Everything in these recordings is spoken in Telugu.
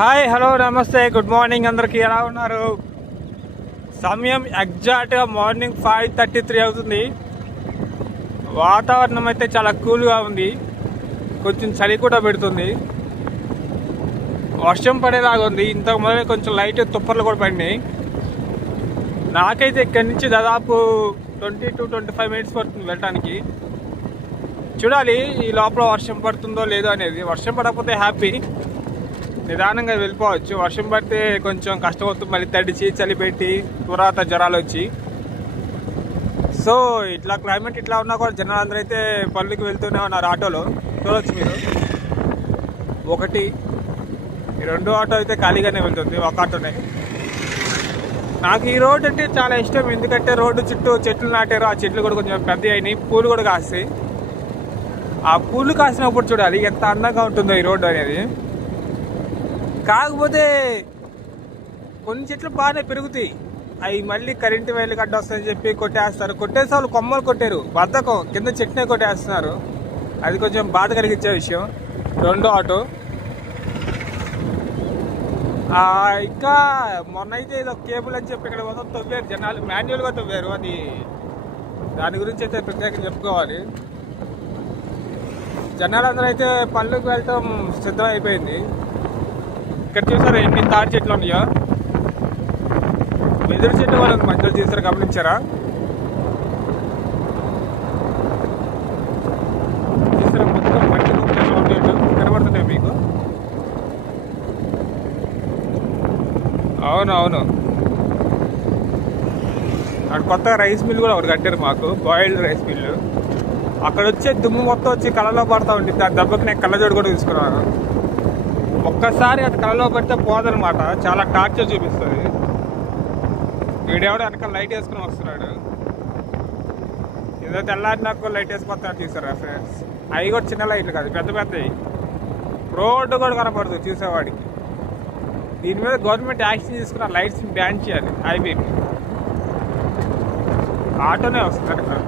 హాయ్ హలో నమస్తే గుడ్ మార్నింగ్ అందరికీ ఎలా ఉన్నారు. సమయం ఎగ్జాక్ట్గా మార్నింగ్ 5:33 అవుతుంది. వాతావరణం అయితే చాలా కూల్గా ఉంది. కొంచెం చలి కూడా పెడుతుంది. వర్షం పడేలాగా ఉంది. ఇంతకు మొదలే కొంచెం లైట్ తుప్పర్లు కూడా పడినాయి. నాకైతే ఇక్కడి నుంచి దాదాపు 20-25 మినిట్స్ పడుతుంది వెళ్ళటానికి. చూడాలి ఈ లోపల వర్షం పడుతుందో లేదో అనేది. వర్షం పడకపోతే హ్యాపీ, నిదానంగా వెళ్ళిపోవచ్చు. వర్షం పడితే కొంచెం కష్టమవుతుంది, మళ్ళీ తడిచి చలి పెట్టి తర్వాత జ్వరాలు వచ్చి. సో ఇట్లా క్లైమేట్ ఇట్లా ఉన్నా కూడా జనాలు అందరూ అయితే పనులకి వెళ్తూనే ఉన్నారు. ఆటోలో చూడవచ్చు మీరు. ఒకటి ఈ రెండో ఆటో అయితే ఖాళీగానే వెళ్తుంది, ఒక ఆటోనే. నాకు ఈ రోడ్డు అంటే చాలా ఇష్టం, ఎందుకంటే రోడ్డు చుట్టూ చెట్లు నాటారు. ఆ చెట్లు కూడా కొంచెం పెద్ద అయినాయి, పూలు కూడా కాస్తాయి. ఆ పూలు కాసినప్పుడు చూడాలి ఎంత అందంగా ఉంటుందో ఈ రోడ్డు అనేది. కాకపోతే కొన్ని చెట్లు బాగానే పెరుగుతాయి, అవి మళ్ళీ కరెంటు వైర్లు గడ్డ వస్తాయని చెప్పి కొట్టేస్తారు. కొట్టేసే వాళ్ళు కొమ్మలు కొట్టారు, బద్దకం కింద చెట్టునే కొట్టేస్తున్నారు. అది కొంచెం బాధ కలిగించే విషయం. రెండో ఆటో ఇంకా మొన్న అయితే ఏదో కేబుల్ అని చెప్పి ఇక్కడ మొత్తం తవ్వారు జనాలు, మాన్యువల్గా తవ్వారు. అది దాని గురించి అయితే ప్రత్యేకంగా చెప్పుకోవాలి. జనాలందరూ అయితే పనులకు వెళ్ళటం సిద్ధం అయిపోయింది. ఇక్కడ చూసారా ఎన్ని తాడి చెట్లు ఉన్నాయో. వెదురు చెట్టు వాళ్ళని మధ్యలో చూసారా, గమనించారా? చూసారా మొత్తం మట్టి కుప్పలు ఉండేట్టు కనబడుతున్నాయి మీకు. అవును అక్కడ కొత్తగా రైస్ మిల్ కూడా ఒకటి కట్టారు మాకు, బాయిల్డ్ రైస్ మిల్లు. అక్కడ వచ్చే దుమ్ము మొత్తం వచ్చి కళ్ళలో పడతా ఉంటుంది. ఆ దెబ్బకి నేను కళ్ళజోడు కూడా తీసుకున్నాను. ఒక్కసారి అది కళ్ళలో పడితే పోదనమాట, చాలా టార్చర్ చూపిస్తుంది. వీడెవడో వెనకాల లైట్ వేసుకుని వస్తున్నాడు. ఏదో తెల్లారి నాకు లైట్ వేసుకొస్తాడు చూసారా ఫ్రెండ్స్. అవి కూడా చిన్న లైట్లు కాదు, పెద్ద పెద్దవి. రోడ్డు కూడా కనపడదు చూసేవాడికి. దీని మీద గవర్నమెంట్ యాక్షన్ తీసుకున్న లైట్స్ బ్యాన్ చేయాలి. హైవేకి ఆటోనే వస్తుంది అక్కడ,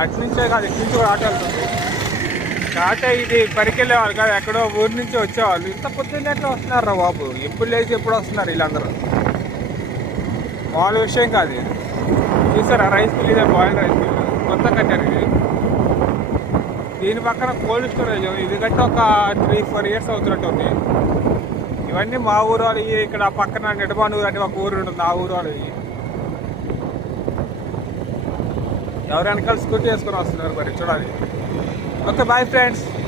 అటు నుంచే కాదు ఇటు నుంచి కూడా ఆటో వెళ్తుంది. ఆటో ఇది పరికెళ్ళేవాళ్ళు కాదు, ఎక్కడో ఊరి నుంచి వచ్చేవాళ్ళు. ఇంత పొద్దున్నే ఎట్లా వస్తున్నారు రా బాబు, ఎప్పుడు లేచి ఎప్పుడు వస్తున్నారు వీళ్ళందరూ. వాళ్ళ విషయం కాదు ఇది. చూసారా రైస్ మిల్, ఇదే బాయిల్ రైస్ మిల్ కొత్త కట్టారు ఇది. దీని పక్కన కోల్డ్ స్టోరేజ్, ఇది కట్టి ఒక 3-4 ఇయర్స్ అవుతున్నట్టు ఉంది. ఇవన్నీ మా ఊరు వాళ్ళు. ఇక్కడ పక్కన నిడబానూరు అని ఒక ఊరు ఉంటుంది, ఆ ఊరు వాళ్ళు. ఎవరు వెనకాల స్కూటీ వేసుకొని వస్తున్నారు మరి, చూడాలి. Okay bye friends.